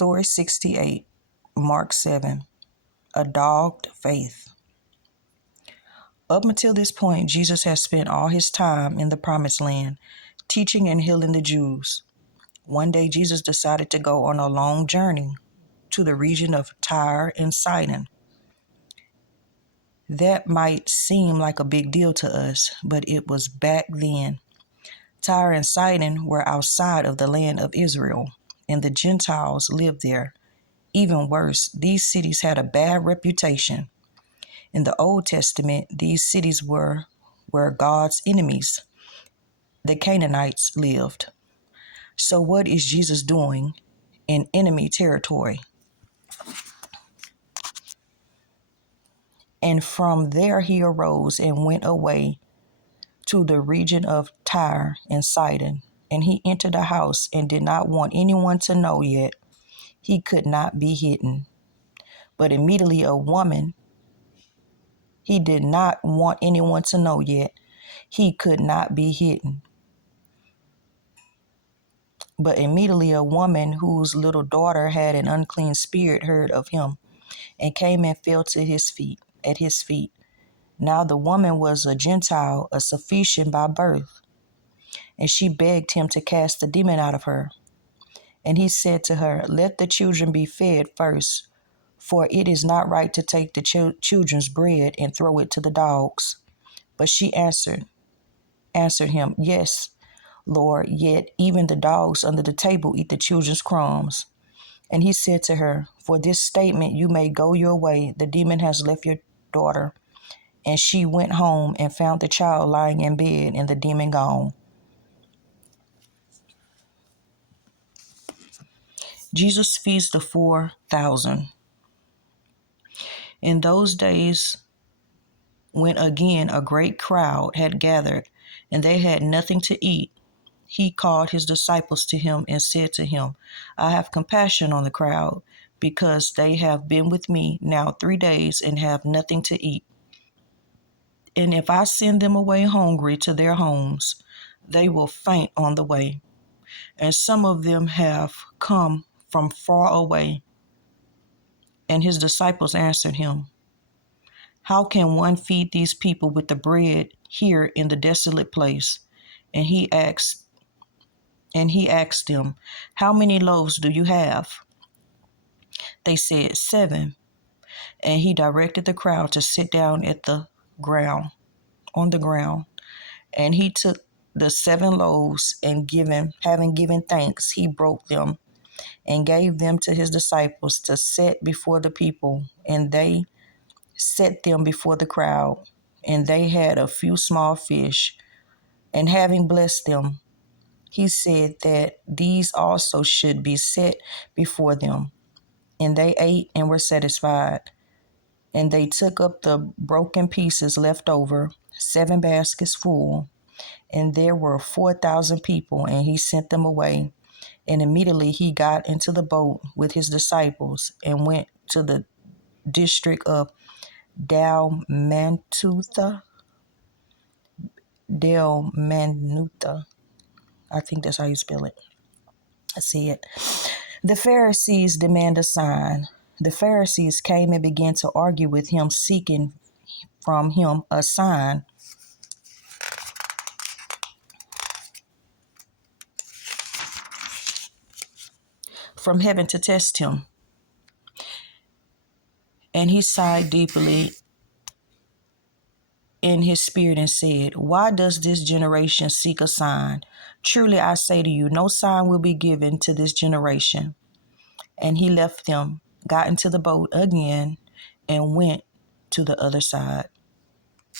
Story 68, Mark 7, A Dogged Faith. Up until this point, Jesus had spent all his time in the Promised Land, teaching and healing the Jews. One day, Jesus decided to go on a long journey to the region of Tyre and Sidon. That might seem like a big deal to us, but it was back then. Tyre and Sidon were outside of the land of Israel, and the Gentiles lived there. Even worse, these cities had a bad reputation. In the Old Testament, these cities were where God's enemies, the Canaanites, lived. So what is Jesus doing in enemy territory? And from there he arose and went away to the region of Tyre and Sidon. And he entered a house and did not want anyone to know yet. He could not be hidden. But immediately a woman, he did not want anyone to know yet. He could not be hidden. But immediately a woman whose little daughter had an unclean spirit heard of him and came and fell at his feet. Now the woman was a Gentile, a Cephiscian by birth, and she begged him to cast the demon out of her. And he said to her, "Let the children be fed first, for it is not right to take the children's bread and throw it to the dogs." But she answered him, "Yes, Lord, yet even the dogs under the table eat the children's crumbs." And he said to her, "For this statement you may go your way. The demon has left your daughter." And she went home and found the child lying in bed and the demon gone. Jesus feeds the 4,000. In those days, when again a great crowd had gathered and they had nothing to eat, he called his disciples to him and said to him, "I have compassion on the crowd, because they have been with me now 3 days and have nothing to eat. And if I send them away hungry to their homes, they will faint on the way. And some of them have come from far away." And his disciples answered him, "How can one feed these people with the bread here in the desolate place?" And he asked them, "How many loaves do you have?" They said, 7. And he directed the crowd to sit down on the ground. And he took the 7 loaves and having given thanks, he broke them and gave them to his disciples to set before the people. And they set them before the crowd. And they had a few small fish. And having blessed them, he said that these also should be set before them. And they ate and were satisfied. And they took up the broken pieces left over, 7 baskets full. And there were 4,000 people, and he sent them away. And immediately he got into the boat with his disciples and went to the district of Dalmanutha. I think that's how you spell it. I see it. The Pharisees demand a sign. The Pharisees came and began to argue with him, seeking from him a sign. From heaven to test him. And he sighed deeply in his spirit and said, "Why does this generation seek a sign? Truly I say to you, no sign will be given to this generation." And he left them, got into the boat again, and went to the other side.